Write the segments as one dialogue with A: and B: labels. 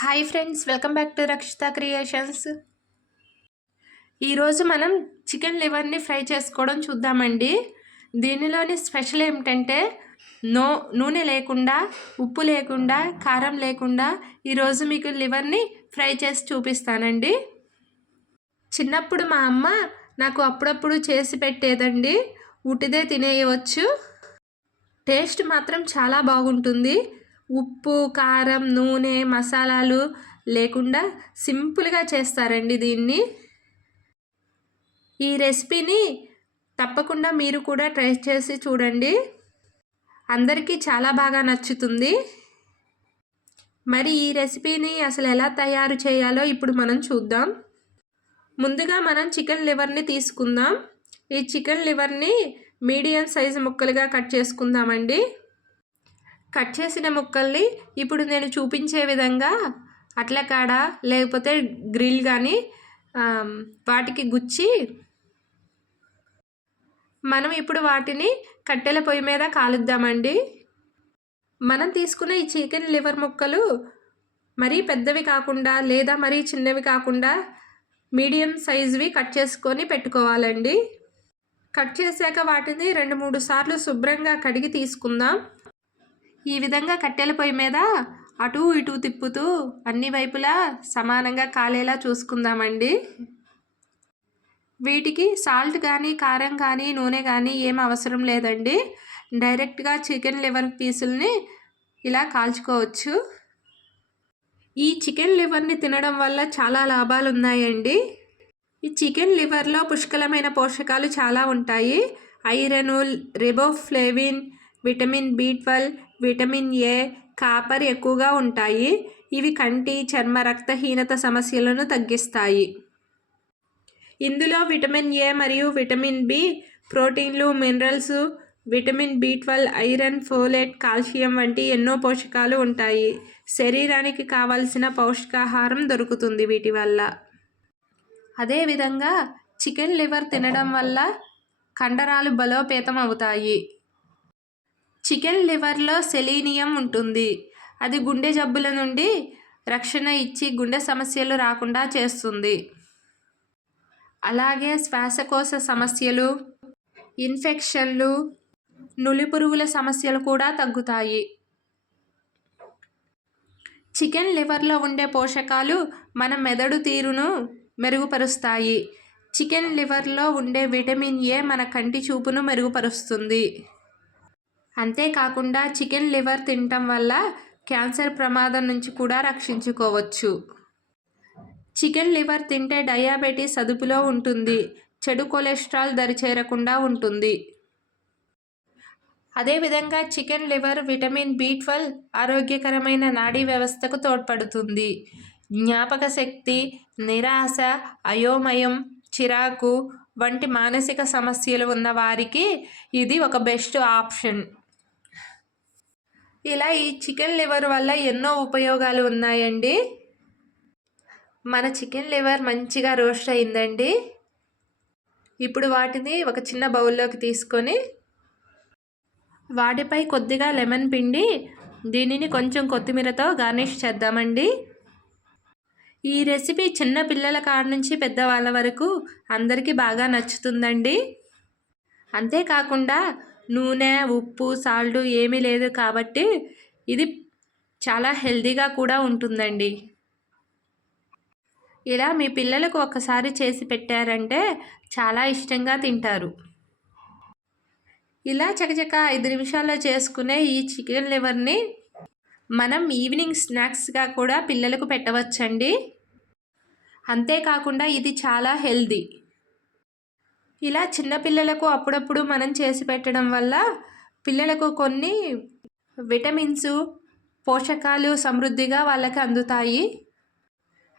A: Hi friends welcome back to Rakshita creations. ఈరోజు మనం chicken లివర్ని fry చేసుకోవడం చూద్దామండి. దీనిలోని స్పెషల్ ఏమిటంటే నో నూనె లేకుండా ఉప్పు లేకుండా కారం లేకుండా ఈరోజు మీకు లివర్ని ఫ్రై చేసి చూపిస్తానండి. చిన్నప్పుడు మా అమ్మ నాకు అప్పుడప్పుడు చేసి పెట్టేదండి. ఉటిదే తినేయవచ్చు. టేస్ట్ మాత్రం చాలా బాగుంటుంది. ఉప్పు కారం నూనె మసాలాలు లేకుండా సింపుల్గా చేస్తారండి దీన్ని. ఈ రెసిపీని తప్పకుండా మీరు కూడా ట్రై చేసి చూడండి. అందరికీ చాలా బాగా నచ్చుతుంది. మరి ఈ రెసిపీని అసలు ఎలా తయారు చేయాలో ఇప్పుడు మనం చూద్దాం. ముందుగా మనం చికెన్ లివర్ని తీసుకుందాం. ఈ చికెన్ లివర్ని మీడియం సైజు ముక్కలుగా కట్ చేసుకుందామండి. కట్ చేసిన ముక్కల్ని ఇప్పుడు నేను చూపించే విధంగా అట్ల కాడ లేకపోతే గ్రిల్ కానీ వాటికి గుచ్చి మనం ఇప్పుడు వాటిని కట్టెల పొయ్యి మీద కాలుద్దామండి. మనం తీసుకున్న ఈ చికెన్ లివర్ ముక్కలు మరీ పెద్దవి కాకుండా లేదా మరీ చిన్నవి కాకుండా మీడియం సైజువి కట్ చేసుకొని పెట్టుకోవాలండి. కట్ చేశాక వాటిని రెండు మూడు సార్లు శుభ్రంగా కడిగి తీసుకుందాం. ఈ విధంగా కట్టెల పొయ్యి మీద అటు ఇటు తిప్పుతూ అన్ని వైపులా సమానంగా కాలేలా చూసుకుందామండి. వీటికి సాల్ట్ కానీ కారం కానీ నూనె కానీ ఏం అవసరం లేదండి. డైరెక్ట్గా చికెన్ లివర్ పీసుల్ని ఇలా కాల్చుకోవచ్చు. ఈ చికెన్ లివర్ని తినడం వల్ల చాలా లాభాలు ఉన్నాయండి ఈ చికెన్ లివర్లో పుష్కలమైన పోషకాలు చాలా ఉంటాయి. Iron riboflavin vitamin B twelve vitamin A copper ఎక్కువగా ఉంటాయి. ఇవి కంటి చర్మ రక్తహీనత సమస్యలను తగ్గిస్తాయి. ఇందులో విటమిన్ ఏ మరియు విటమిన్ బి ప్రోటీన్లు minerals vitamin B twelve iron folate calcium వంటి ఎన్నో పోషకాలు ఉంటాయి. శరీరానికి కావలసిన పౌష్టికాహారం దొరుకుతుంది వీటి వల్ల. అదేవిధంగా చికెన్ లివర్ తినడం వల్ల కండరాలు బలోపేతం అవుతాయి చికెన్ లివర్లో సెలీనియం ఉంటుంది. అది గుండె జబ్బుల నుండి రక్షణ ఇచ్చి గుండె సమస్యలు రాకుండా చేస్తుంది. అలాగే శ్వాసకోశ సమస్యలు ఇన్ఫెక్షన్లు నులిపురుగుల సమస్యలు కూడా తగ్గుతాయి. చికెన్ లివర్లో ఉండే పోషకాలు మన మెదడు తీరును మెరుగుపరుస్తాయి. చికెన్ లివర్లో ఉండే విటమిన్ ఏ మన కంటి చూపును మెరుగుపరుస్తుంది. అంతేకాకుండా చికెన్ లివర్ తినటం వల్ల క్యాన్సర్ ప్రమాదం నుంచి కూడా రక్షించుకోవచ్చు. చికెన్ లివర్ తింటే డయాబెటీస్ అదుపులో ఉంటుంది. చెడు కొలెస్ట్రాల్ దరి చేరకుండా ఉంటుంది. అదేవిధంగా chicken liver vitamin B twelve ఆరోగ్యకరమైన నాడీ వ్యవస్థకు తోడ్పడుతుంది. జ్ఞాపక శక్తి నిరాశ అయోమయం చిరాకు వంటి మానసిక సమస్యలు ఉన్న వారికి ఇది ఒక బెస్ట్ ఆప్షన్. ఇలా ఈ చికెన్ లివర్ వల్ల ఎన్నో ఉపయోగాలు ఉన్నాయండి. మన చికెన్ లివర్ మంచిగా రోస్ట్ అయిందండి. ఇప్పుడు వాటిని ఒక చిన్న బౌల్లోకి తీసుకొని వాటిపై కొద్దిగా లెమన్ పిండి దీనిని కొంచెం కొత్తిమీరతో గార్నిష్ చేద్దామండి. ఈ రెసిపీ చిన్న పిల్లల కాడ నుంచి పెద్దవాళ్ళ వరకు అందరికీ బాగా నచ్చుతుందండి. అంతేకాకుండా నూనె ఉప్పు సాల్ట్ ఏమీ లేదు కాబట్టి ఇది చాలా హెల్దీగా కూడా ఉంటుందండి. ఇలా మీ పిల్లలకు ఒకసారి చేసి పెట్టారంటే చాలా ఇష్టంగా తింటారు. ఇలా చకచక ఐదు నిమిషాల్లో చేసుకునే ఈ చికెన్ లివర్ని మనం ఈవినింగ్ స్నాక్స్గా కూడా పిల్లలకు పెట్టవచ్చండి. అంతేకాకుండా ఇది చాలా హెల్దీ. ఇలా చిన్నపిల్లలకు అప్పుడప్పుడు మనం చేసి పెట్టడం వల్ల పిల్లలకు కొన్ని విటమిన్స్ పోషకాలు సమృద్ధిగా వాళ్ళకి అందుతాయి.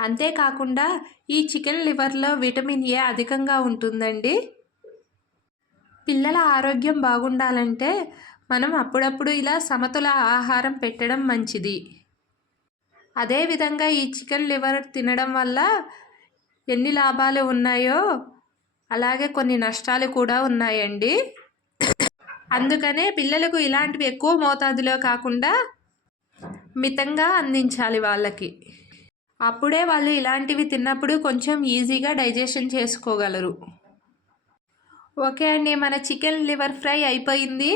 A: అంతేకాకుండా ఈ చికెన్ లివర్లో విటమిన్ ఏ అధికంగా ఉంటుందండి. పిల్లల ఆరోగ్యం బాగుండాలంటే మనం అప్పుడప్పుడు ఇలా సమతుల ఆహారం పెట్టడం మంచిది. అదేవిధంగా ఈ చికెన్ లివర్ తినడం వల్ల ఎన్ని లాభాలు ఉన్నాయో అలాగే కొన్ని నష్టాలు కూడా ఉన్నాయండి. అందుకనే పిల్లలకు ఇలాంటివి ఎక్కువ మోతాదులో కాకుండా మితంగా అందించాలి వాళ్ళకి. అప్పుడే వాళ్ళు ఇలాంటివి తిన్నప్పుడు కొంచెం ఈజీగా డైజెషన్ చేసుకోగలరు. ఓకే అండి మన చికెన్ లివర్ ఫ్రై అయిపోయింది.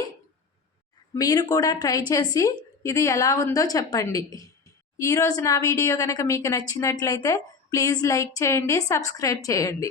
A: మీరు కూడా ట్రై చేసి ఇది ఎలా ఉందో చెప్పండి. ఈరోజు నా వీడియో కనుక మీకు నచ్చినట్లయితే ప్లీజ్ లైక్ చేయండి సబ్స్క్రైబ్ చేయండి.